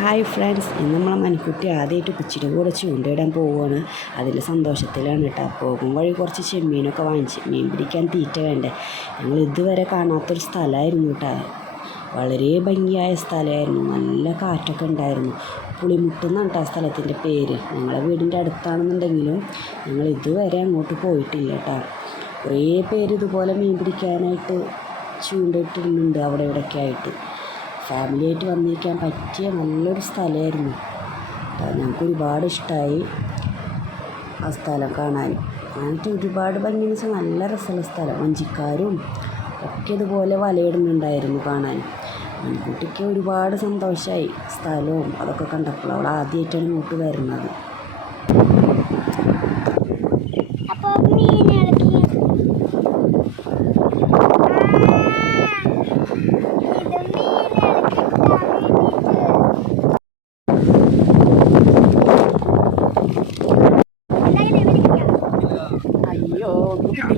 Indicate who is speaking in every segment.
Speaker 1: Hi friends ഇന്ന് നമ്മളെ മനുക്കുട്ടി ആദ്യമായിട്ട് പിച്ചിയുടെ കൂടെ ചൂണ്ടയിടാൻ പോവുകയാണ്. അതിൽ സന്തോഷത്തിലാണ് കേട്ടോ. പോകും വഴി കുറച്ച് ചെമ്മീനൊക്കെ വാങ്ങിച്ച് മീൻ പിടിക്കാൻ തീറ്റ വേണ്ടേ. ഞങ്ങൾ ഇതുവരെ കാണാത്തൊരു സ്ഥലമായിരുന്നു കേട്ടോ. വളരെ ഭംഗിയായ സ്ഥലമായിരുന്നു. നല്ല കാറ്റൊക്കെ ഉണ്ടായിരുന്നു. പുളിമുട്ടെന്നാണ് കേട്ടോ ആ സ്ഥലത്തിന്റെ പേര്. ഞങ്ങളെ വീടിന്റെ അടുത്താണെന്നുണ്ടെങ്കിലും ഞങ്ങൾ ഇതുവരെ അങ്ങോട്ട് പോയിട്ടില്ല കേട്ടോ. കുറേ പേര് ഇതുപോലെ മീൻ പിടിക്കാനായിട്ട് ചൂണ്ടയിട്ടിരുന്നുണ്ട് അവിടെ ഇവിടെയൊക്കെ ആയിട്ട്. ഫാമിലിയായിട്ട് വന്നിരിക്കാൻ പറ്റിയ നല്ലൊരു സ്ഥലമായിരുന്നു. ഞങ്ങൾക്ക് ഒരുപാട് ഇഷ്ടമായി ആ സ്ഥലം കാണാൻ. എന്നിട്ട് ഒരുപാട് ഭംഗി എന്ന് വെച്ചാൽ നല്ല രസമുള്ള സ്ഥലം. വഞ്ചിക്കാരും ഒക്കെ ഇതുപോലെ വലയിടുന്നുണ്ടായിരുന്നു കാണാൻ. മൺകുട്ടിക്ക് ഒരുപാട് സന്തോഷമായി സ്ഥലവും അതൊക്കെ കണ്ടപ്പോൾ അവൾ ആദ്യമായിട്ടാണ് ഇങ്ങോട്ട് വരുന്നത്.
Speaker 2: അപ്പൊ
Speaker 1: ഒന്നും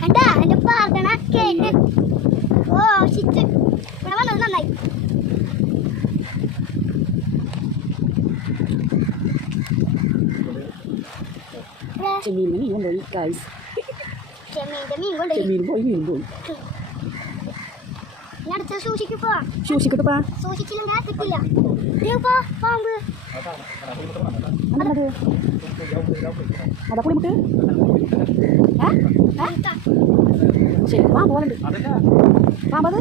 Speaker 2: കണ്ടാ? എന്റെ പ്രാർത്ഥന കേട്ട് ഓ ശിറ്റ് ഇവിടെ വന്നത് നന്നായി. ഇവിടെ
Speaker 1: ചെമ്മീൻ മീൻ കൊണ്ടുപോയി ഗൈസ്
Speaker 2: ചെമ്മീന്റെ മീൻ കൊണ്ട്
Speaker 1: ചെമ്മീൻ പോയി മീൻ പോയി
Speaker 2: ഞാൻ അടുത്ത സൂക്ഷിക്ക് പോവാ
Speaker 1: സൂക്ഷിക്കട്ടുപ്പാ
Speaker 2: സൂക്ഷിച്ചില്ലെങ്കിൽ കിട്ടില്ല ദേവാ പാമ്പ്
Speaker 1: അതാ പുളിമുട്ട്? ശരി പാമ്പ് പോലുണ്ട് പാമ്പത്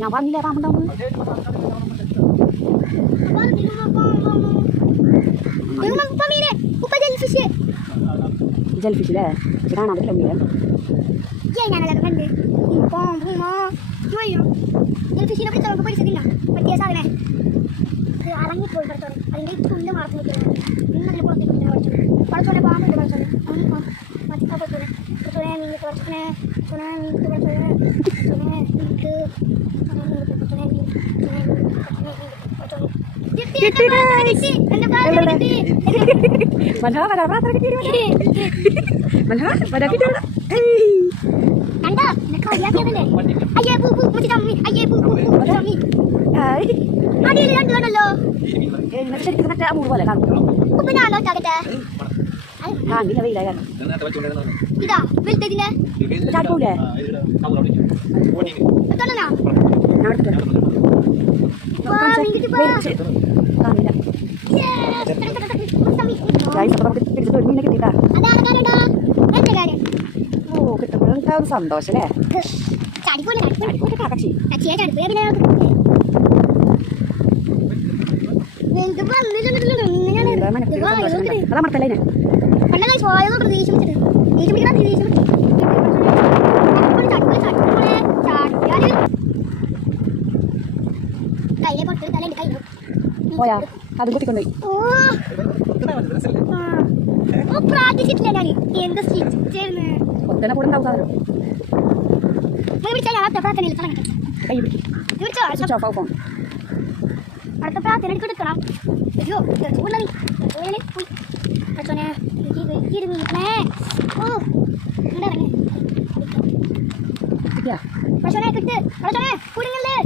Speaker 1: ഞാൻ പറഞ്ഞില്ലേ പാമ്പുണ്ടാവും
Speaker 2: ജെൽഫിഷ്
Speaker 1: ജൽഫിഷില്ലേ ഇത് കാണാൻ പറ്റില്ല
Speaker 2: ഞാനല്ല കണ്ട് പാമ്പും ജെൽഫിഷിനെ പിടിച്ചോ നമുക്ക് പിടിച്ചതില്ല പറ്റിയ സാധനം അത് അറങ്ങിപ്പോയി പഠിച്ചോനെ അതിന്റെ തുണ്ട് മാർച്ച് നിൽക്കുന്നത് ഇന്നലെ കുളത്തിൽ കുട്ടിനെ പഠിച്ചു പഠിച്ചോനെ പാമ്പുണ്ട് പഠിച്ചോനെ അവന് മാറ്റി പഠിച്ചോനെ നീങ്ങിട്ട് പഠിച്ചോനെ
Speaker 1: മലഹ വരാ പ്രാർത്ഥന കിട്ടി. മലഹ വരാ കിട്ടി
Speaker 2: കണ്ടോ? നിനക്ക് അറിയാത്തതല്ലേ അയ്യേ പൂ പൂ മുച്ചി തമ്മി അയ്യേ പൂ പൂ പൂ മുച്ചി തമ്മി അടിയിൽ രണ്ട് കണ്ടല്ലോ?
Speaker 1: ശരിക്കും മറ്റേ മൂട് പോലെ കാണും
Speaker 2: ആ
Speaker 1: കാണില്ല വെയിലായ
Speaker 2: ഇതാ വലുതതിന്റെ
Speaker 1: ചാടിപ്പോലേ
Speaker 2: എത്തോളാ
Speaker 1: ഞാൻ എടുത്തു കാണില്ല ഗൈസ് അപ്പോൾ നമുക്ക് അതാ മറക്കല്ലേ ഞാൻ?
Speaker 2: പണ്ടേ പോയത് പ്രതീക്ഷ വെച്ചിട്ട്. പ്രതീക്ഷ പിടിക്കണം പ്രതീക്ഷ
Speaker 1: പോയാ അതും.
Speaker 2: ഓ. പ്രാർത്ഥിച്ചിട്ടില്ല ഞാൻ. എന്ത് സ്റ്റിച്ചായിരുന്നു
Speaker 1: ഒത്തനെ കൂടെ ഉണ്ടാവും
Speaker 2: അടുത്ത പ്രാർത്ഥനയിൽ അടുത്ത പ്രാർത്ഥന എടുത്ത് എടുക്കണം. അയ്യോ പോയി. അച്ഛനെ ഓ പടച്ചോനെ കിട്ട് പടച്ചോനെ കുടുങ്ങല്ലേ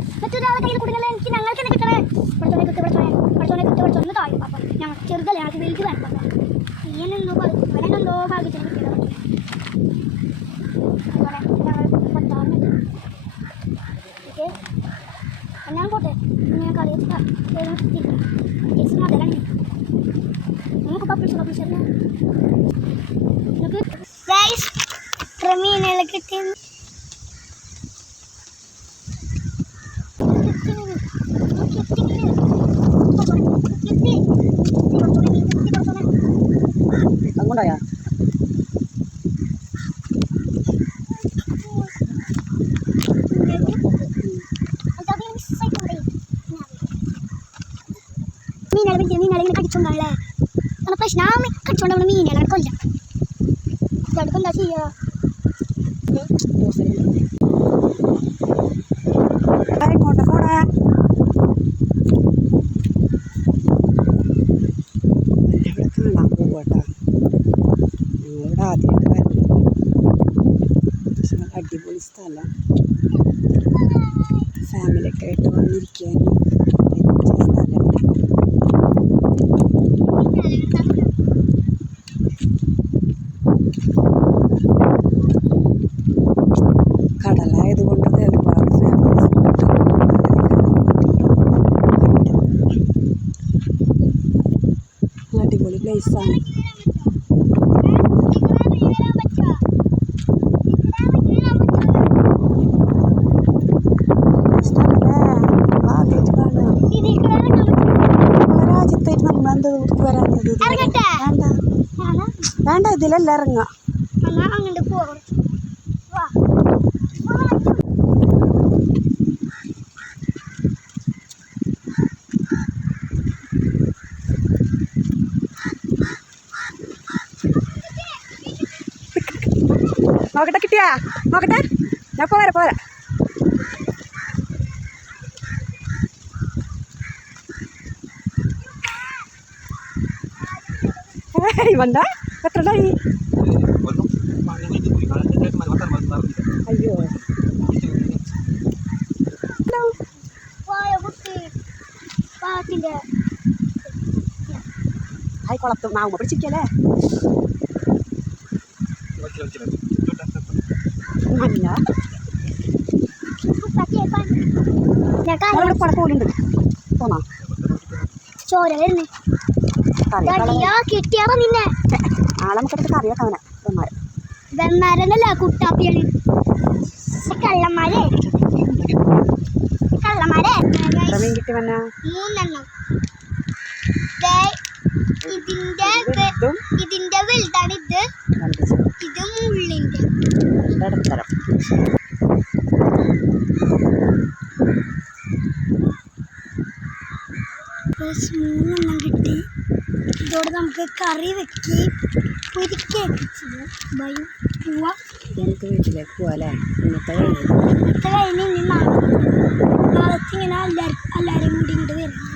Speaker 2: പോട്ടെ ഞാൻ കളി ചേച്ചി മുതലാണ് നമുക്ക് പപ്പിൾസ് പപ്പിൾസ് നമുക്ക് ഗൈസ് പ്രമീനകളെ കിട്ടി
Speaker 1: അങ്ങോട്ടായാ
Speaker 2: മീനാണ് വലിയ മീനുകളെ ഇങ്ങനെ കടിച്ചോണ്ടാണല്ലേ? നമ്മളെ പ്രശ്നം കടിച്ചോണ്ട് നമ്മൾ മീനുകളെ കൊല്ലാം. ഇതടുത്ത് എന്താ
Speaker 1: ചെയ്യുക അടിപൊളി സ്ഥലം. ഫാമിലിയൊക്കെ ആയിട്ട് വന്നിരിക്കാൻ പറ്റിയ സ്ഥലം കടലായതുകൊണ്ട് ഒരുപാട് ഫാമിലീസ് അടിപൊളി പ്ലേസാണ് ആദ്യമായിട്ട് കാണുക നമ്മളെ രാജ്യത്തായിട്ട് നമ്മൾ എന്താ വരാഞ്ഞത് ഇത്?
Speaker 2: ഇറങ്ങട്ടെ?
Speaker 1: വേണ്ട വേണ്ട ഇതിലല്ല ഇറങ്ങാം
Speaker 2: എന്നാ അങ്ങോട്ട് പോകാം വാ
Speaker 1: നോക്കട്ടെ കിട്ടിയാ? നോക്കട്ടെ ഞാൻ പോരാ പോരാ. ഏയ് വന്ന എത്രണ്ടായി അയ്യോ. ഹലോ
Speaker 2: പോയ കുട്ടി പാത്തിന്റെ
Speaker 1: ഹായ് കുളത്ത്. മാവുമ്പോ പിടിച്ചിരിക്കല്ലേ? അവിടെ കുളത്തോലുണ്ട് പോണോ
Speaker 2: ചോര വരുന്നേ
Speaker 1: കറി
Speaker 2: കടിയാ നിന്നെ.
Speaker 1: ആളെ നമുക്കെടുത്ത് കറിയൊക്കെ അവനെ ഒന്നാറ്
Speaker 2: വെമ്മാരനല്ല കുട്ടാപ്പിയാണ് കള്ളന്മാരെ. കള്ളന്മാരെ.
Speaker 1: മീൻ കിട്ടി വന്ന?
Speaker 2: മൂന്നെണ്ണം. ഇതിന്റെ ഇതിന്റെ വലുതാണ് ഇത്. ഇത് മുള്ളിന്റെ.
Speaker 1: ഇടത്തരം.
Speaker 2: മൂന്നെണ്ണം കിട്ടി. ഇതോടെ നമുക്ക് കറി വെക്കി പൊരിക്കേപ്പിച്ചത് ബൈ. പോവാം.
Speaker 1: എനിക്ക് വീട്ടിലേക്ക് പോവാല്ലേ ഇന്നത്തെ കഴിഞ്ഞു.
Speaker 2: ഇന്നത്തെ കഴിഞ്ഞ് ഇനി നാളെ നാളത്തെ ഇങ്ങനെ എല്ലാവരും എല്ലാവരും കൂടി ഇങ്ങോട്ട് വരുന്നത്